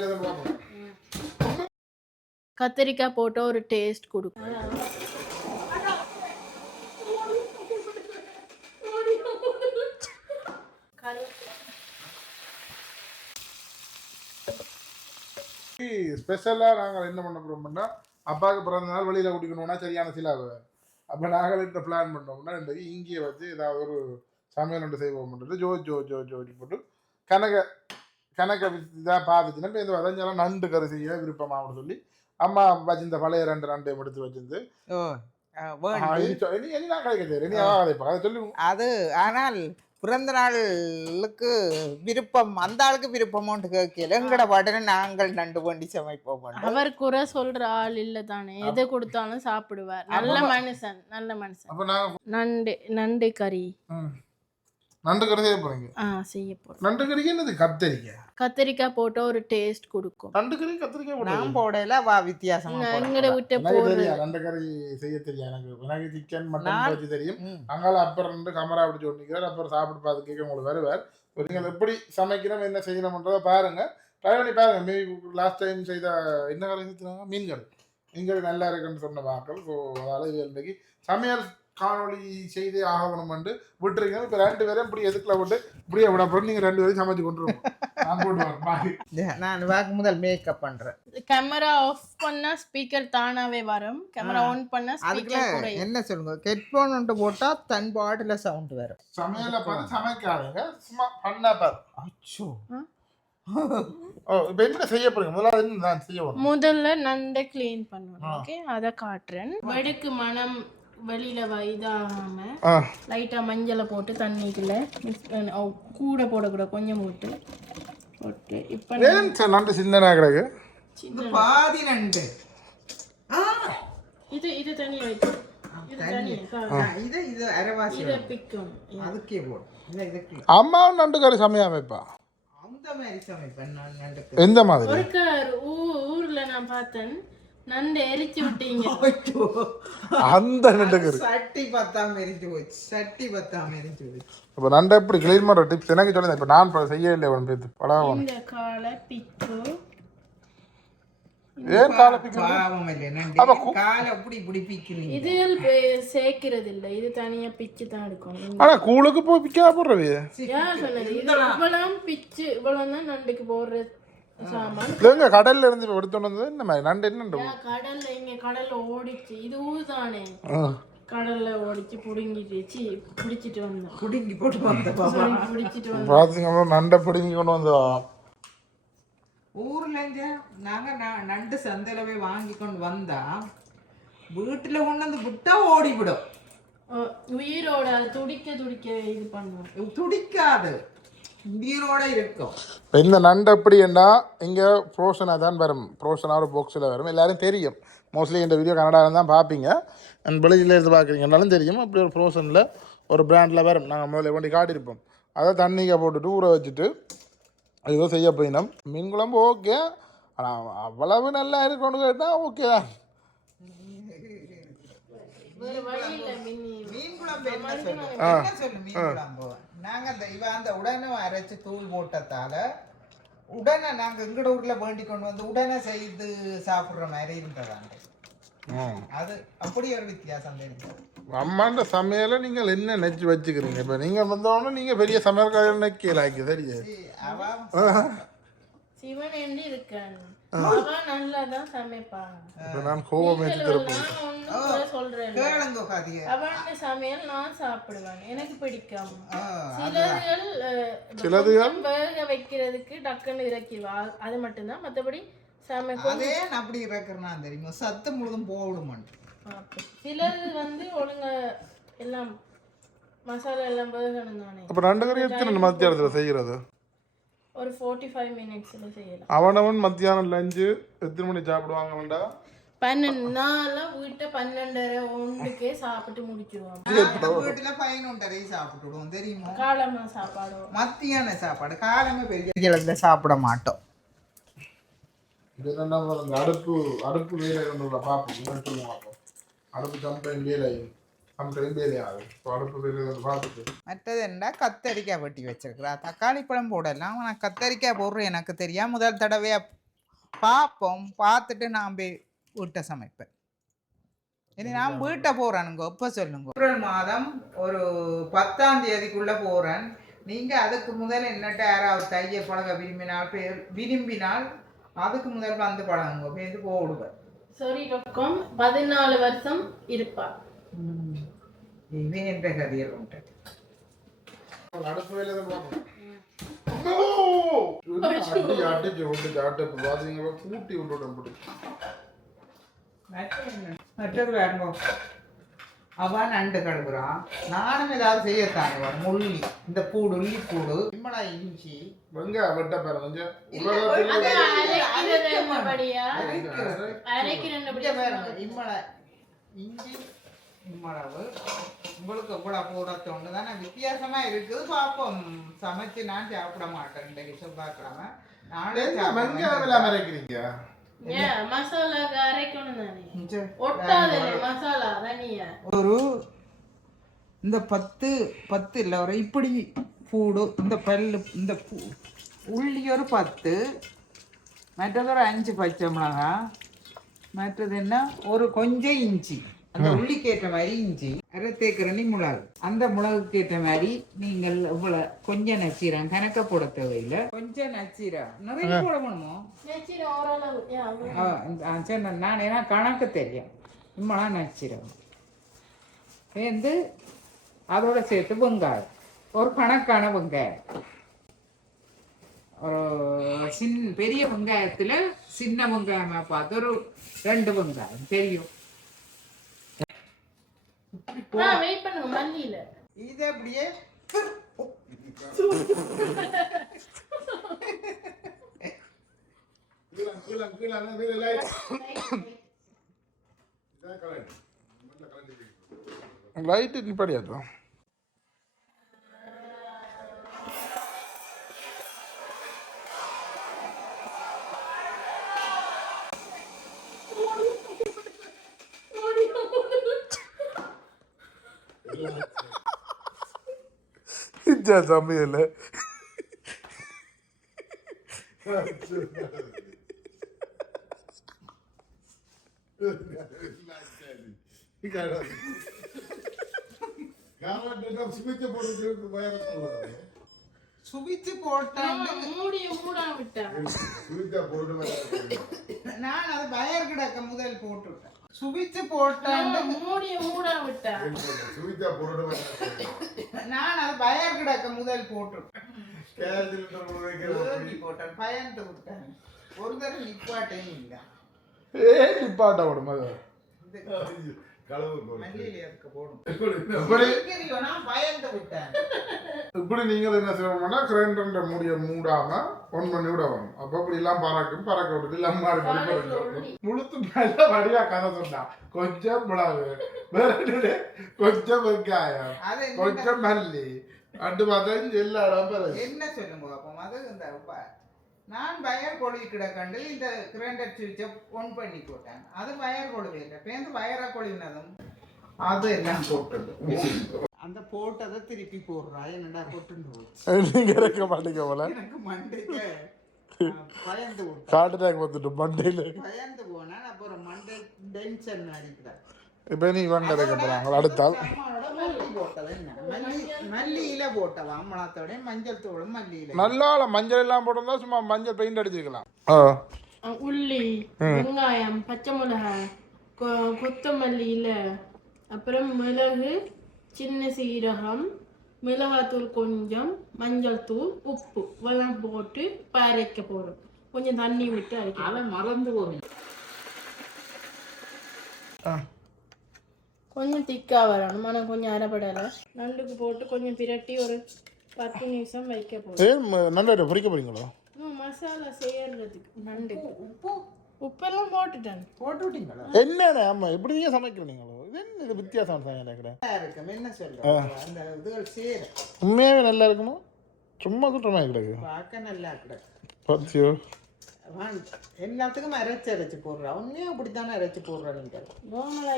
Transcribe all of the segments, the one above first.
வேலை தான் கத்திரிக்காய் போட்டு ஒரு டேஸ்ட் கொடுக்கும் ஸ்பெஷலாக நாங்கள் என்ன பண்ண போகிறோம்னா அப்பாவுக்கு பிறந்த நாள் வெளியில் குடிக்கணும்னா சரியான சிலாவை அப்போ நாங்கள் இந்த பிளான் பண்ணோம்னா இன்றைக்கு இங்கேயே வச்சு ஏதாவது ஒரு சமையல் ஒன்று செய்வோம்ன்றது ஜோ ஜோ ஜோ ஜோடி போட்டு கனக கணக்க இதாக பார்த்துச்சுன்னா இப்போ இந்த வதஞ்செல்லாம் நண்டு கறி செய்ய விருப்பமாகனு சொல்லி அம்மா வச்சிருந்த பழைய ரெண்டு நண்டையும் எடுத்து வச்சிருந்து அதை சொல்லி. அது ஆனால் பிறந்த நாளுக்கு விருப்பம் அந்த ஆளுக்கு விருப்பமோன்ட்டு கேட்கல. எங்கட பாட்டுன்னு நாங்கள் நண்டு வண்டி சமைப்போம் அவர் குறை சொல்ற ஆள் இல்ல தானே. எது கொடுத்தாலும் சாப்பிடுவார். நல்ல மனுஷன் நல்ல மனுஷன். நண்டு நண்டு கறி. நண்டு கறி செய்ய போகிறீங்க ஆ செய்ய போறோம். நண்டு கறிக்கு என்னது? கத்தரிக்காய் கத்திரிக்காய் போட்டு ஒரு டேஸ்ட் கொடுக்கும். நண்டு கறி கத்திரிக்காய். நான் போடல வா வித்தியாசமா. எங்கட விட்ட தெரியும் நண்டு கறி செய்ய தெரியும் எனக்கு. எனக்கு சிக்கன் மட்டன் வச்சு தெரியும். அங்கால அப்புறம் ரெண்டு கமரா அப்படி சொன்னிக்கிறார் அப்புறம் சாப்பிட்டு பார்த்து கேட்க உங்களுக்கு வருவார் நீங்கள் எப்படி சமைக்கிறோம் என்ன செய்யணும்ன்றதை பாருங்க. ட்ரை பண்ணி பாருங்க. மே லாஸ்ட் டைம் செய்த என்ன கறி செஞ்சாங்க மீன் கறி மீன் கறி நல்லா இருக்குன்னு சொன்ன வாக்கள். ஸோ அதனால் இது இன்றைக்கு சமையல் காணொளி செய்தே ஆகணும்னு விட்டுருங்க இப்போ ரெண்டு பேரும் இப்படி எதுக்குல விட்டு இப்படியே விட போகிறோம் நீங்கள் ரெண்டு பேரும் சமைச்சு கொண்டு நான் வாக்கு முதல் மேக்கப் பண்றேன். கேமரா ஆஃப் பண்ணா ஸ்பீக்கர் தானாவே வரும். கேமரா ஆன் பண்ணா ஸ்பீக்கர் என்ன சொல்லுங்க? ஹெட்போன் ஒன்று போட்டா தன் பாட்டுல சவுண்ட் வரும். சமையலை பார்த்து சமைக்காதுங்க. சும்மா பண்ணா பாரு. அச்சோ. முதல்ல நண்டை க்ளீன் பண்ணுவேன். ஓகே அதை காட்டுறேன். வெடுக்கு மனம் வெளியில வ- இதாகாம ஆ. லைட்டா மஞ்சளை போட்டு தண்ணிக்குள்ள mix பண்ணி- கூட போடக்கூடாது கொஞ்சம் போட்டு போட்டு இப்போ நண்டு சின்னனா கிடக்கு? பாதி நண்டு. ஆ, இது இது தனியா வைக்கும் இது தனியா. ஆ, இது இது அரைவாசி இதை பிக்கும். அதுக்கே போடும் இல்ல இதுக்கு அம்மாவும் நண்டு கறி சமையா வைப்பா அந்த மாதிரி சமைப்பேன் நான் நண்டுக்கு. எந்த மாதிரி? ஊர்ல நான் பார்த்தேன். நண்டு எரிச்சு விட்டீங்க. அந்த நண்டு கறி சட்டி பத்தாம எரிஞ்சு போச்சு. சட்டி பத்தாம எரிஞ்சு போச்சு. இப்போ நண்டை எப்படி க்ளீன் பண்ணுற டிப்ஸ் எனக்கு சொல்லுங்க. இப்போ நான் செய்ய இல்லை ஒன்று பேத்து. படம் இந்த காலை பிச்சு. ஏன் காலை பிக்க பாவம் இல்லை நண்டு. காலை அப்படி இப்படி பிக்கிறீங்க? இதில் சேர்க்கிறது இல்ல இது தனியா பிச்சு தான் எடுக்கணும் ஆனால் கூழுக்கு போய் பிக்கா போடுறவே. யார் சொன்னது? இது இவ்வளவு பிச்சு இவ்வளவு தான் நண்டுக்கு போடுற இல்லைங்க கடல்ல இருந்து எடுத்துட்டு வந்தது இந்த மாதிரி. நண்டு என்ன கடல்ல இங்க கடல்ல ஓடிச்சு. இது ஊதானே. கடல்ல ஓடிச்சு புடுங்கிட்டு சி பிடிச்சிட்டு வந்தோம். குடுங்கி போட்டு வந்த பாப்பா. சாரி, பிடிச்சிட்டு வந்தோம். பார்த்தீங்கன்னா நண்டை பிடிங்கி கொண்டு வந்தா. ஊர்ல இருந்து நாங்க நண்டு சந்தையில போய் வாங்கி கொண்டு வந்தா வீட்டுல கொண்டு வந்து விட்டா ஓடிவிடும். உயிரோட துடிக்க துடிக்க இது பண்ணுவோம் துடிக்காது. இருக்கும். இப்போ இந்த நண்டு எப்படின்னா இங்கே ஃப்ரோஷனாக தான் வரும். ஃப்ரோஷனாக ஒரு பாக்ஸில் வரும். எல்லாரும் தெரியும். மோஸ்ட்லி இந்த வீடியோ கனடாவில் தான் பார்ப்பீங்க. அண்ட் வெளியில் இருந்து பார்க்குறீங்கனாலும் தெரியும். அப்படி ஒரு ஃப்ரோஷனில் ஒரு பிராண்டில் வரும். நாங்கள் முதல்ல கொண்டு காட்டியிருப்போம். அதை தண்ணிக்க போட்டுட்டு ஊற வச்சுட்டு ஏதோ செய்ய போயினோம். மீன் குழம்பு ஓகே ஆனால் அவ்வளவு நல்லா இருக்கும்னு கேட்டால் ஓகே தான். வேற வழி இல்ல மின்னி. மீன் குழம்பு. என்ன சொல்லு என்ன சொல்லு மீன் குழம்பு நாங்க அந்த இவ அந்த உடனே அரைச்சு தூள் போட்டதால உடனே நாங்க எங்கட ஊர்ல வேண்டி கொண்டு வந்து உடனே செய்து சாப்பிடுற மாதிரி இருந்ததாங்க ம் அது அப்படி ஒரு வித்தியாசம் தெரியும் அம்மாண்ட சமையலை நீங்கள் என்ன நெச்சு வச்சுக்கிறீங்க? இப்போ நீங்கள் வந்தோடனே நீங்கள் பெரிய சமையல்காரர் நெக்கலாக்கி சரியா? அவ சிவன் என்று இருக்கான் நான் அவன் சமையல் நான் சாப்பிடுவேன். எனக்கு பிடிக்கும். சிலதுகள்? வேக வைக்கிறதுக்கு டக்குன்னு இறக்கிடுவா. அது மட்டும்தான். மத்தபடி சமைக்கும் அதே நான் அப்படி இருக்கிறனா தெரியுமா? சத்து முழுதும் போடுமான். சிலர் வந்து ஒழுங்கா எல்லாம் மசாலா எல்லாம் வேகணும் தானே அப்போ ரெண்டு கறி எத்தனை மத்தியானத்தில் செய்கிறது ஒரு ஃபோர்ட்டி ஃபைவ் மினிட்ஸில் செய்யலாம். அவனவன் மத்தியானம் லஞ்சு எத்தனை மணி சாப்பிடுவாங்க வேண்டாம் பன்னெண்டு நான்லாம் வீட்டை பன்னெண்டரை ஒன்றுக்கே சாப்பிட்டு முடிச்சிருவோம் வீட்டுல பதினொன்றரை சாப்பிட்டுடுவோம் தெரியுமா? காலமா சாப்பாடு. மத்தியான சாப்பாடு காலமே பெரிய கிழந்த சாப்பிட மாட்டோம். இது அடுப்பு அடுப்பு வேலை ஒன்று பார்ப்போம். அடுப்பு சம்டைம் வேலை மற்றது என்ன கத்தரிக்காய் வெட்டி வச்சிருக்கிறா தக்காளி பழம் போடலாம் ஆனால் கத்தரிக்காய் போடுற எனக்கு தெரியாம முதல் தடவையா பார்ப்போம் பார்த்துட்டு நான் போய் வீட்டை சமைப்பேன் இனி நான் வீட்டை போறேனுங்க எப்போ சொல்லுங்க ஏப்ரல் மாதம் ஒரு பத்தாம் தேதிக்குள்ள போறேன் நீங்க அதுக்கு முதல் என்னட்ட யாராவது தைய பழக விரும்பினால் விரும்பினால் அதுக்கு முதல் வந்து பழகுங்க பேருந்து போடுவேன் சொரி ரொக்கம் பதினாலு வருஷம் இருப்பார் பார்த்தீங்கன்னா கூட்டி விட்டுவிடும் அப்படி மற்றொரு வேணுங்க அவன் நண்டு கழுகுறான் நானும் ஏதாவது செய்யத்தானே வரும் உள்ளி இந்த பூடு உள்ளி பூடு இம்மடா இஞ்சி வெங்காயம் வெட்ட பாருங்க கொஞ்சம் இம்மட இஞ்சி இம்மளவு உங்களுக்கு எவ்வளவு போட தோணுது தானே வித்தியாசமா இருக்குது. பார்ப்போம் சமைச்சு நான் சாப்பிட மாட்டேன் இன்றைக்கு செவ்வாய்க்கிழமை. மசாலா தனியா? ஒரு இந்த பத்து பத்து இல்லை ஒரு இப்படி பூடு இந்த பல்லு இந்த பூ உள்ளி ஒரு பத்து மற்றது ஒரு அஞ்சு பச்சை மிளகா மற்றது என்ன? ஒரு கொஞ்சம் இஞ்சி. அந்த உள்ளிக்கு ஏற்ற மாதிரி இஞ்சி அரை தேக்கரணி மிளகு. அந்த மிளகுக்கு ஏற்ற மாதிரி நீங்கள் இவ்வளோ கொஞ்சம் நச்சீரம் கணக்க போட தேவையில்லை. கொஞ்சம் நச்சீரம். நிறைய சரி நான் ஏன்னா கணக்கு தெரியும். இம்மலாம் நச்சிரும். சேர்ந்து அதோட சேர்த்து வெங்காயம். ஒரு கணக்கான வெங்காயம். ஒரு சின் பெரிய வெங்காயத்தில் சின்ன வெங்காயமா பார்த்து ஒரு ரெண்டு வெங்காயம் தெரியும். வெயிட் பண்ணுங்க மல்லியில. இது அப்படியே கீழே கீழே இஞ்சா சமையல். சுவிச்சு போட்டேன். மூடிய மூடா விட்டா நான் அது பயர் கிடக்க முதல் போட்டுவிட்டேன் சுவிச்சு போட்டேன். மூடிய மூடா விட்டா நான் அது பயர் கிடக்க முதல் ஏறி போட்டேன் பயந்து விட்டேன். ஒரு தடவை நிப்பாட்டேன் இல்லை நிப்பாட்ட விடும் அது இப்படி நீங்கள் என்ன செய்யணும்னா கிரைண்டர் மூடிய மூடாம ஒன் பண்ணி விட வேணும். அப்போ இப்படி எல்லாம் பறக்கும் பறக்க விடுது எல்லாம் மாறி முழுத்து நல்ல வடிவா கதை சொன்னா கொஞ்சம் மிளகு வேற? கொஞ்சம் வெங்காயம் கொஞ்சம் மல்லி அண்டு பார்த்தா எல்லா இடம் என்ன சொல்லுங்க அப்போ அது இந்த நான் பயர் கொழுவி கிடக்கண்டு இந்த கிரைண்டர் சுவிட்சை ஒன் பண்ணி போட்டேன். அது பயர் கொழுவி இல்லை. பேருந்து பயரா கொழுவினதும் அது எல்லாம் போட்டது. அந்த போட்டதை திருப்பி போடுறா. என்னடா போட்டுன்னு போச்சு. இருக்க மாட்டீங்க போல. எனக்கு மண்டைக்கு பயந்து விட்டேன் காட்டுட்டாங்க வந்துட்டு மண்டையில. பயந்து போனேன். அப்புறம் மண்டை டென்ஷன் அடிக்கிறேன் இப்ப நீ வங்க இருக்க போறாங்க அடுத்தால் அம்மளத்தோட மஞ்சள் எல்லாம் போட்டிருந்தா சும்மா மஞ்சள் பெயிண்ட் அடிச்சிருக்கலாம். உள்ளி வெங்காயம் பச்சை மிளகாய் கொ- கொத்தமல்லி இலை அப்புறம் மிளகு சின்ன சீரகம் மிளகாத்தூள் கொஞ்சம் மஞ்சள் தூள் உப்பு இதெல்லாம் போட்டு பறைக்க போகிறோம் கொஞ்சம் தண்ணி விட்டு அரைக்க அவன் மறந்து போவேன் ஆ. கொஞ்சம் திக்காக வரணும். ஆனால் கொஞ்சம் அரைப்படலை நண்டுக்கு போட்டு கொஞ்சம் பிரட்டி ஒரு பத்து நிமிஷம் வைக்க போகிறோம் பொறிக்க போறீங்களோ? இன்னும் மசாலா செய்யறதுக்கு நண்டுக்கு உப்பு உப்பெல்லாம் போட்டுட்டேன். போட்டு விட்டீங்களா? என்னண்ணே ஆமா எப்படி நீங்க சமைக்கிறீங்களோ இது என்ன இது வித்தியாசம் எனக்கு இருக்கும். என்ன சொல்றேன் அந்த இதுகள் சேர உண்மையாவே நல்லா இருக்கணும் சும்மா குற்றமா கிடக்கு பார்க்க நல்லா கிடக்கு பத்தியோ. வாங்க. எல்லாத்துக்கும் அரைச்சு அரைச்சு போடுறா உண்மையும் அப்படித்தானே அரைச்சு போடுறா நீங்க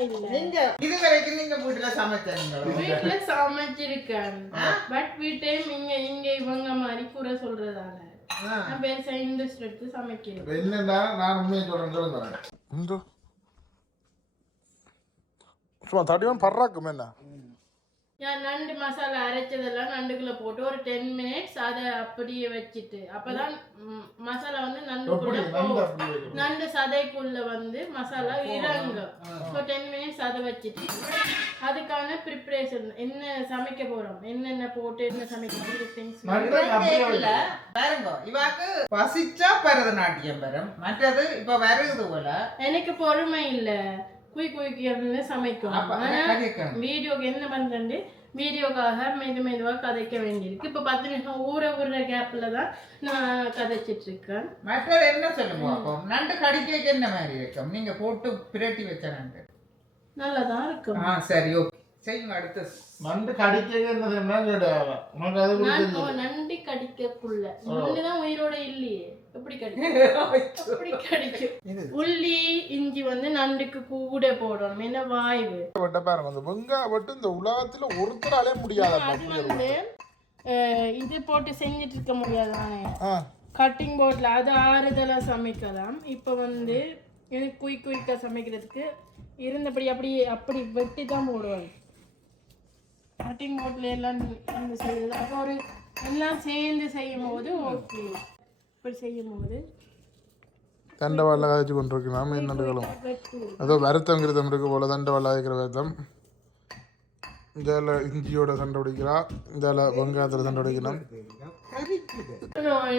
இல்லை. நீங்க இது வரைக்கும் நீங்க வீட்டுல சமைச்சீங்களா வீட்டுல சமைச்சிருக்கேன். பட் வீட்டையும் இங்க இங்க இவங்க மாதிரி குறை சொல்றதால. நான் பெருசா இன்ட்ரெஸ்ட் எடுத்து சமைக்கிறேன் என்னன்னா நான் உண்மையை சொல்றேன் சும்மா தடிவான் பர்றாக்கும் என்ன நண்டு மசாலா அரைச்சதெல்லாம் நண்டுக்குள்ள போட்டு ஒரு டென் மினிட்ஸ் அதை அப்படியே வச்சுட்டு அப்பதான் மசாலா வந்து நண்டுக்குள்ள நண்டு சதைக்குள்ள வந்து மசாலா இறங்கும் ஸோ டென் மினிட்ஸ் அதை வச்சுட்டு அதுக்கான ப்ரிப்பரேஷன் என்ன சமைக்க போறோம் என்னென்ன போட்டு என்ன சமைக்க. பாருங்க இவாக்கு பசிச்சா பரதநாட்டியம் வரும் மற்றது இப்ப வருது போல எனக்கு பொறுமை இல்ல குய் குயிக்கு சமைக்கும். வீடியோக்கு என்ன பண்றேன் வீடியோக்காக மெது மெதுவா கதைக்க வேண்டியிருக்கு இப்ப பத்து நிமிஷம் ஊற ஊற கேப்ல தான் நான் கதைச்சிட்டு இருக்கேன் மற்றது என்ன சொல்லுங்க அப்போ நண்டு கடிக்க என்ன மாதிரி இருக்கும் நீங்க போட்டு பிரட்டி வச்ச நண்டு நல்லதான் இருக்கும் ஆ சரி ஓகே செய்யுங்க அடுத்து. நண்டு கடிக்க என்ன செய்யணும்னா கேட்டு உனக்கு அது நண்டி கடிக்கக்குள்ள. நண்டுதான் உயிரோட இல்லையே. எப்படி கடிக்கும்? எப்படி கடிக்கும்? உள்ளி இஞ்சி வந்து நண்டுக்கு கூட போடணும். என்ன வாய்வு? வெட்ட பாருங்க. அந்த வெங்காய வெட்டு இந்த உலகத்துல ஒருத்தராலே முடியாத அது வந்து இது போட்டு செஞ்சுட்டு இருக்க முடியாது கட்டிங் போர்டில் அது ஆறுதலாக சமைக்கலாம். இப்போ வந்து எனக்கு குயிக் குயிக்காக சமைக்கிறதுக்கு இருந்தபடி அப்படி அப்படி வெட்டி தான் போடுவாங்க. கட்டிங் போர்டில் எல்லாம் வந்து செய்யுது அப்போ ஒரு எல்லாம் சேர்ந்து செய்யும் போது ஓகே இப்படி செய்யும் போது தண்டவாள காய்ச்சி கொண்டிருக்கலாம் ஏதோ வருத்தம் கிருத்தம் இருக்கு போல தண்டவாள இருக்கிற வருத்தம். இதில் இஞ்சியோட சண்டை பிடிக்கிறா இதில் வெங்காயத்தில் சண்டை பிடிக்கணும்.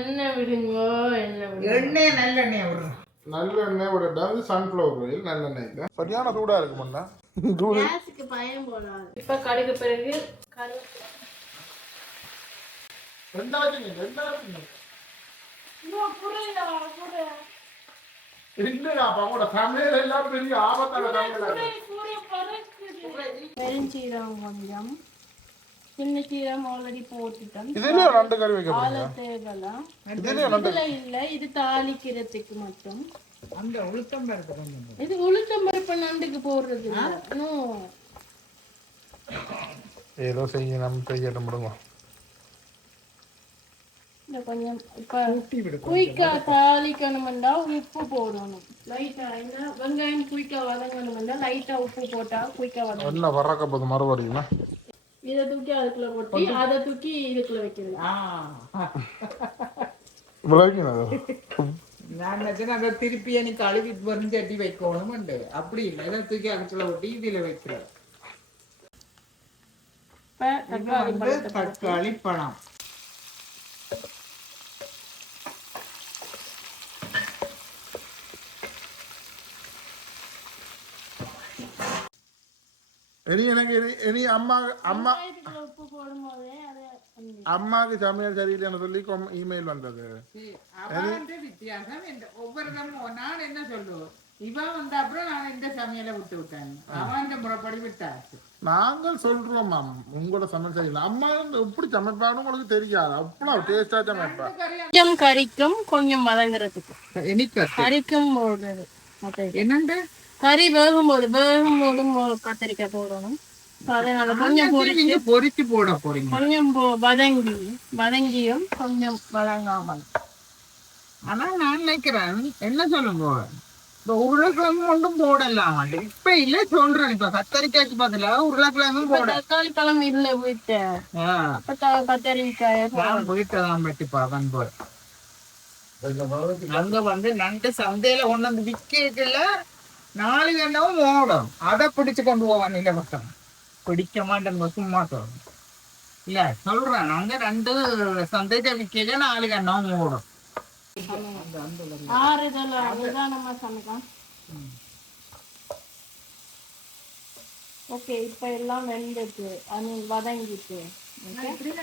என்ன விடுங்கோ என்ன விடுங்க. எண்ணெய் நல்லெண்ணெய் விடுறோம். நல்லெண்ணெய் ஒரு டபுள் சன்ஃப்ளவர் ஆயில் நல்லெண்ணெய் இல்லை சரியான சூடாக இருக்கு முன்ன. சூடு. கேஸுக்கு பயம் போடாது. இப்போ கடுகு பிறகு கருவேப்பிலை ரெண்டா வச்சுங்க ரெண்டா வச்சுங்க இன்னும் புரியல புரியல இல்லையா அப்பா கூட சமையல் எல்லாம் பெரிய ஆபத்தான சமையல் பெருஞ்சீரகம் கொஞ்சம். சின்ன சீரகம் ஆல்ரெடி போட்டுட்டோம். இதுலயே நண்டு கறி வைக்க போறீங்க. ஆல தேவைலாம். இதுலயே நண்டு இதுல இல்ல இது தாளிக்கிறதுக்கு மட்டும். அந்த உளுத்தம் பருப்பு கொஞ்சம் இது உளுத்தம் பருப்பு நண்டுக்கு போடுறது ஏதோ செய்யணும் செய்யட்டும் விடுங்க இந்த கொஞ்சம் இப்ப குயிக்கா தாளிக்கணும்டா உப்பு போடணும். லைட்டா என்ன? வெங்காயம் குயிக்கா வதங்கணும்டா லைட்டா உப்பு போட்டா குயிக்கா வதங்கும் என்ன வர்றக்க போது மறுபடியும்? இதை தூக்கி அதுக்குள்ள கொட்டி அதை தூக்கி இதுக்குள்ள வைக்கிறது. நான் நினைச்சேன் அதை திருப்பி எனக்கு கழுவி வரும் சட்டி வைக்கணும் உண்டு அப்படி இல்லை. இதை தூக்கி அதுக்குள்ள ஒட்டி இதுல வைக்கிறேன். தக்காளி பழம். இனி எனக்கு இனி- இனி அம்மா அம்மா அம்மாக்கு சமையல் சரியில்லைன்னு சொல்லி இமெயில் வந்தது வித்தியாசம் இந்த ஒவ்வொரு தடவை நான் என்ன சொல்லுவோம் இவன் வந்த அப்புறம் நான் இந்த சமையலை விட்டு விட்டேன் அவன் இந்த முறைப்படி விட்டாச்சு நாங்கள் சொல்றோம் மேம் உங்களோட சமையல் சரியில்லை அம்மா வந்து எப்படி சமைப்பான்னு உங்களுக்கு தெரியாது அவ்வளோ டேஸ்டா சமைப்பா கொஞ்சம் கறிக்கும் கொஞ்சம் வதங்குறதுக்கு எனக்கு கறிக்கும் என்னண்டு கறி வேகும் போது வேகும் போது மொ- கத்திரிக்காய் போடணும் அதனால கொஞ்சம் பொரி நீங்க பொரிச்சு போட போறீங்க கொஞ்சம் வதங்கி வதங்கியும் கொஞ்சம் வதங்காமல் ஆனா நான் நினைக்கிறேன் என்ன சொல்லுங்க இந்த உருளைக்கிழங்கு மட்டும் போடலாம் இப்ப இல்ல சொல்றேன் இப்ப கத்தரிக்காய்க்கு பதிலா உருளைக்கிழங்கும் போட தக்காளி பழம் இல்ல வீட்டு கத்தரிக்காய் போயிட்டதான் பட்டி பாவன் போய் அங்க வந்து நண்டு சந்தையில கொண்டு வந்து விக்கல நாலு கண்டவும் ஓடும் அதை பிடிச்சு கொண்டு போவான் இல்ல பக்கம் பிடிக்க மாட்டேன் சும்மா சொல்றேன் இல்ல சொல்றேன் அங்க ரெண்டு சந்தையில விக்கல நாலு கண்டவும் ஓடும் ஆறுதல் நிதானமா சமைக்கலாம் ஓகே இப்ப எல்லாம் வெந்துட்டு மீன் வதங்கிட்டு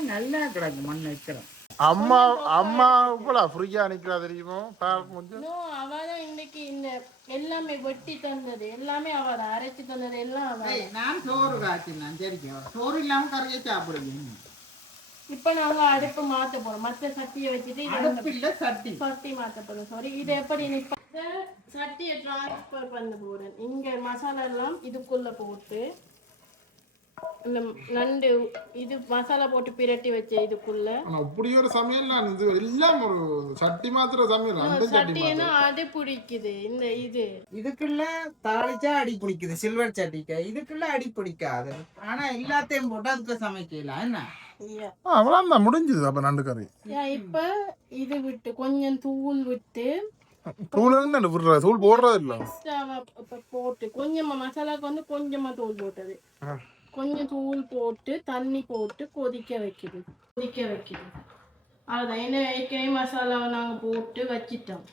நல்லா கிடக்கு மண் வைக்கிறேன் அம்மா அம்மா இவ்வளோ ஃப்ரீயா நிக்கிறா தெரியுமோ? அவதான் இன்னைக்கு இந்த எல்லாமே வெட்டி தந்தது. எல்லாமே அவ அரைச்சு தந்தது. எல்லாம் அவ நான் சோறு காய்ச்சினேன். சரிக்கும் சோறு இல்லாம கறியை சாப்பிடுவீங்க இப்ப நாங்க அடுப்பு மாத்த போறோம். மத்த சட்டியை வச்சுட்டு இதை அடுப்பு இல்ல சட்டி. சட்டி மாத்த போறோம். சாரி இது எப்படி நிப்ப சட்டியை டிரான்ஸ்ஃபர் பண்ண போறேன். இங்க மசாலா எல்லாம் இதுக்குள்ள போட்டு இந்த நண்டு இது மசாலா போட்டு பிரட்டி வச்ச இதுக்குள்ள. ஆனா இப்படி ஒரு சமையல் நான் இது எல்லாம் ஒரு சட்டி மாத்திர சமையல் அந்த சட்டி சட்டினா அடி பிடிக்குது இந்த இது. இதுக்குள்ள தாளிச்சா அடி பிடிக்குது சில்வர் சட்டிக்கு. இதுக்குள்ள அடி பிடிக்காது. ஆனா எல்லாத்தையும் போட்டு அதுக்கு சமைக்கலாம் என்ன? Yeah. அவ்வளோதான் முடிஞ்சது அப்ப நண்டு கறி. இப்ப இது விட்டு கொஞ்சம் தூள் விட்டு. தூள் என்ன விடுற தூள் போடுறது இல்ல. போட்டு கொஞ்சமா மசாலாக்கு வந்து கொஞ்சமா தூள் போட்டது. கொஞ்சம் தூள் போட்டு தண்ணி போட்டு கொதிக்க வைக்குது. கொதிக்க வைக்குது. அதுதான் ஏன்னா ஏற்கனவே மசாலாவை நாங்க போட்டு வச்சிட்டோம்.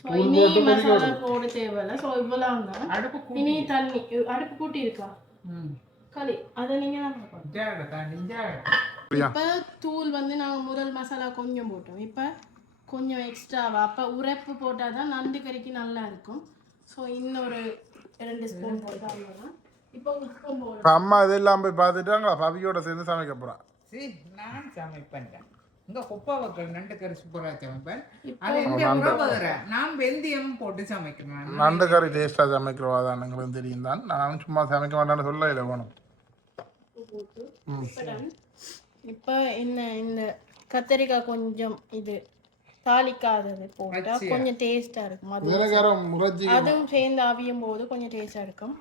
ஸோ இனி மசாலா போட தேவையில்ல. ஸோ இவ்வளவு தான் அடுப்பு இனி தண்ணி அடுப்பு கூட்டி இருக்கா. களி. அதை நீங்க தான் பார்க்கணும். ஜாட தாண்டி ஜாட இப்ப தூள் வந்து நாங்க முதல் மசாலா கொஞ்சம் போட்டோம். இப்ப கொஞ்சம் எக்ஸ்ட்ராவா அப்ப உரைப்பு போட்டால் தான் நண்டு கறிக்கு நல்லா இருக்கும். ஸோ இன்னொரு ரெண்டு ஸ்பூன் உப்பும் போடும் இப்ப அம்மா இதெல்லாம் போய் பார்த்துட்டாங்களா? பவியோட சேர்ந்து சமைக்க போறான் சரி நான் சமைப்பேன் இங்க குப்பை வைக்கல் நண்டு கறி சூப்பரா சமைப்பேன் அது நான் வெந்தயம் போட்டு சமைக்கிறேன். நண்டு கறி டேஸ்டா சமைக்கிறவா தான் எங்களுக்கு தெரியும் தான். நான் சும்மா சமைக்க மாட்டேன்னு சொல்ல இல்லை வேணும். இப்போ என்ன இந்த கத்தரிக்காய் கொஞ்சம் இது தாளிக்காதது போட்டா கொஞ்சம் டேஸ்டா இருக்கும். அதுவும் சேர்ந்து அவியும் போது கொஞ்சம் டேஸ்டா இருக்கும்.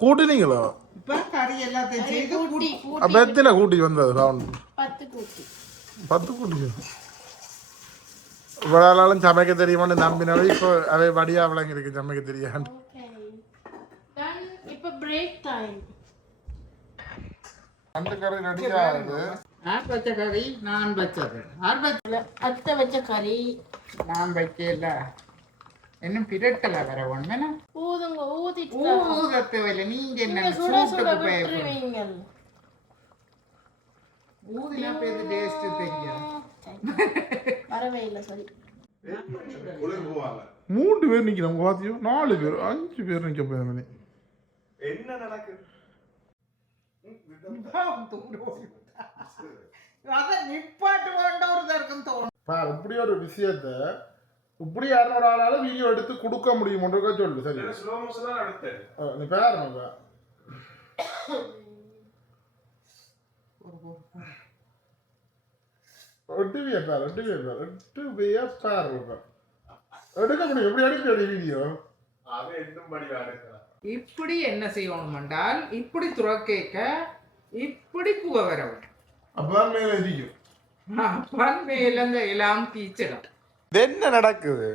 கூட்டினீங்களோ? இப்ப கறி எல்லாத்தையும் செய்து கூட்டி கூட்டி. அப்ப எத்தனை கூட்டி வந்தது ரவுண்ட் பத்து கூட்டி. சமைக்க தெரியுமான்னு நம்பினவை இப்போ அவை வடியா விளங்கி இருக்கு சமைக்க தெரியாது ஓகே டன் இப்போ யார் வச்ச கறி நான் வச்சது யார் வச்ச அத்தை வச்ச கறி. நான் வைக்கல. இன்னும் பிரட்டல வர ஒண்ணுமே ஊதுங்க ஊதிட்டு ஊதத்து இல்லை நீங்க என்ன சூட்டுக்கு விட்டுருவீங்க ஊதினா பேரு டேஸ்ட் தெரியும் வரவே இல்லை சரி மூன்று பேர் நிற்கிறோம் பாத்தியும் நாலு பேர் அஞ்சு பேர் போய் என்ன நடக்குது அதான் நிப்பாட்டு வேண்ட ஒரு தர்க்கம் தோணும். பார் இப்படி ஒரு விஷயத்த இப்படி யாரோட ஆளால வீடியோ எடுத்து கொடுக்க முடியுமன்றக்க சொல்லு சரி ஸ்லோ மோஷன் தான் அடுத்தது அஹ் நீ பாருங்க ஒட்டுவிய பார்? ஒட்டுவிய பார் ஒட்டுவிய பார் எடுக்க முடியும் எப்படி எடுக்க வீடியோ இப்படி என்ன செய்யணும் என்றால் இப்படி துறக்கேக்க இப்படி புக வரவும். அப்பதான் மேல இருக்கும் அப்பன் மேலங்க எல்லாம் தீச்சிடும் என்ன நடக்குது.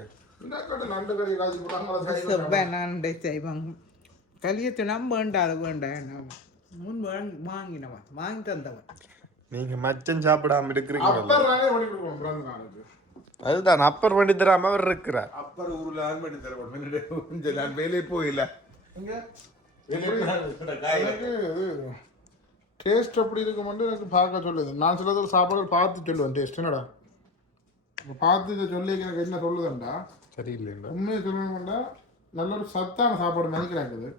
நண்டு செய்வாங்க கலியத்தினம் வேண்டாது வேண்டாம் முன் வாங்கினவன் வாங்கி தந்தவன். நீங்க மச்சம் சாப்பிடாம இருக்கிறீங்க அதுதான் அப்பர் பண்ணி தராம அவர் இருக்கிறார். அப்பர் ஊர்ல ஆன் பண்ணி கொஞ்சம் நான் வேலையே போயில டேஸ்ட் எப்படி இருக்குமென்று எனக்கு பார்க்க சொல்லுது. நான் ஒரு சாப்பாடு பார்த்து சொல்லுவேன் டேஸ்ட் என்னடா? பார்த்து இதை சொல்லி எனக்கு என்ன சொல்லுதுண்டா சரியில்லைங்களா உண்மையை சொல்லணும்டா நல்ல ஒரு சத்தான சாப்பாடு நினைக்கிறாங்க இது.